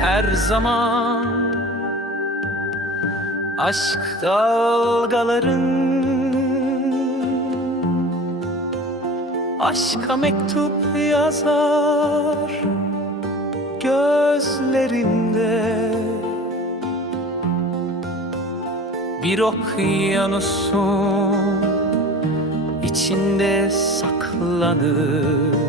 her zaman. Aşk dalgaların Aşka mektup yazar Gözlerinde. Bir okyanusun içinde saklanır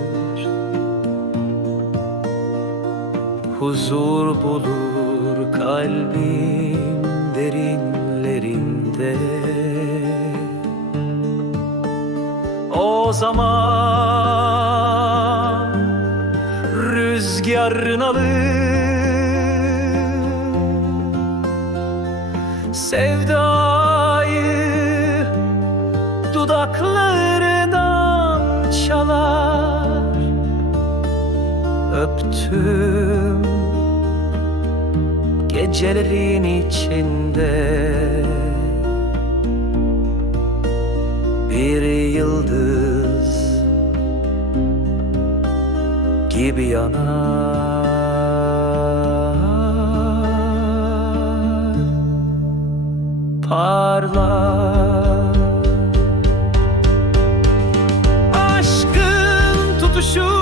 Huzur bulur kalbim derinlerinde. O zaman rüzgarın alır Sevdayı gecelerin içinde. Bir yıldız gibi yanar. Parlar. Aşkın tutuşur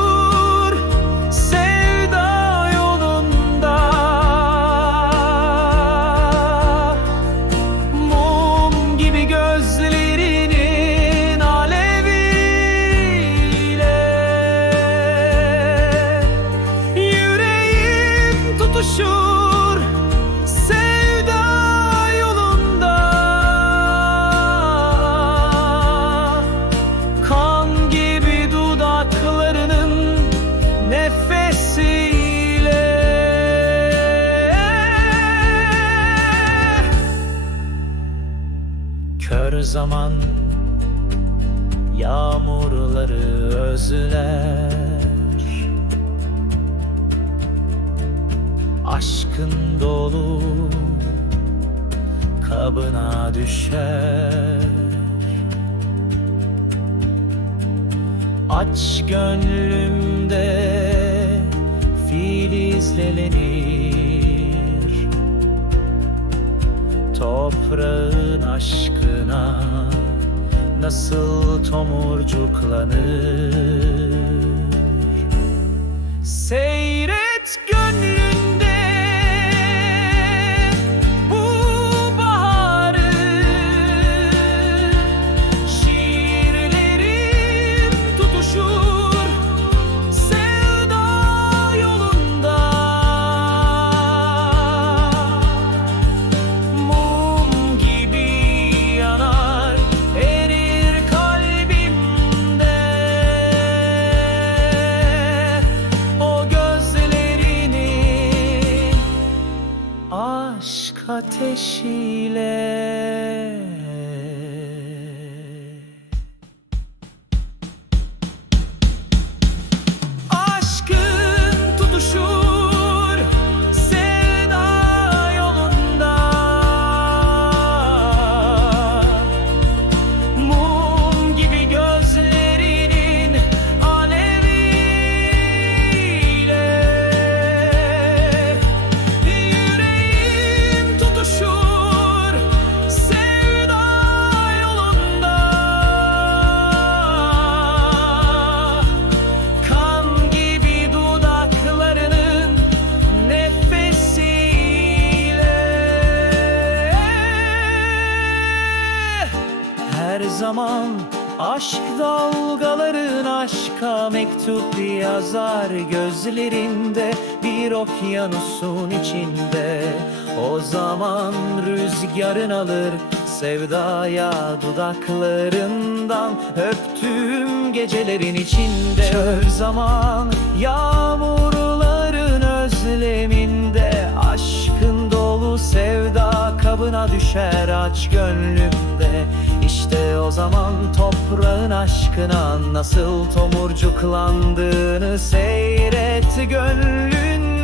zaman yağmurları özler. Aşkın dolu kabına düşer. Aç gönlümde filizlenir Toprağın aşkına nasıl tomurcuklanır? Seyret aşk zaman aşk dalgaların aşka mektup yazar Gözlerinde bir okyanusun içinde. O zaman rüzgarın alır sevdaya dudaklarından Öptüğüm gecelerin içinde. Çöl zaman yağmurların özleminde Aşkın dolu sevda kabına düşer aç gönlümde O zaman toprağın aşkına nasıl tomurcuklandığını seyret gönlünde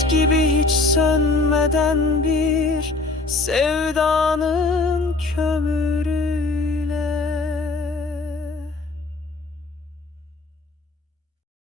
gibi hiç sönmeden bir sevdanın kömürü